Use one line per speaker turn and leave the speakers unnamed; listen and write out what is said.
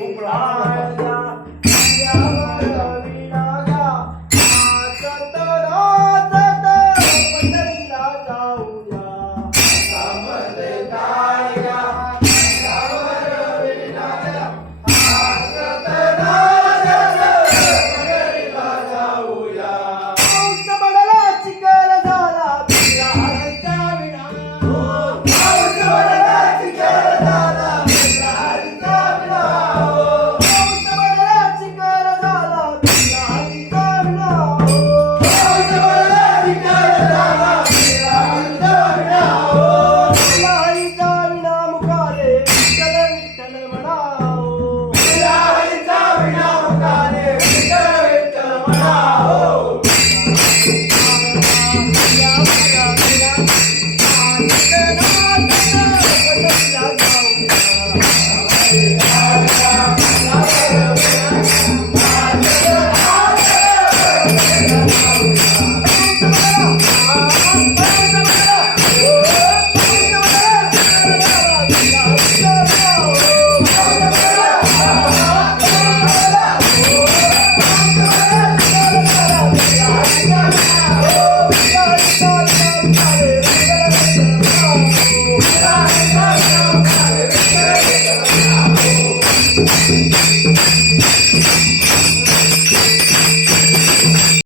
vamos lá.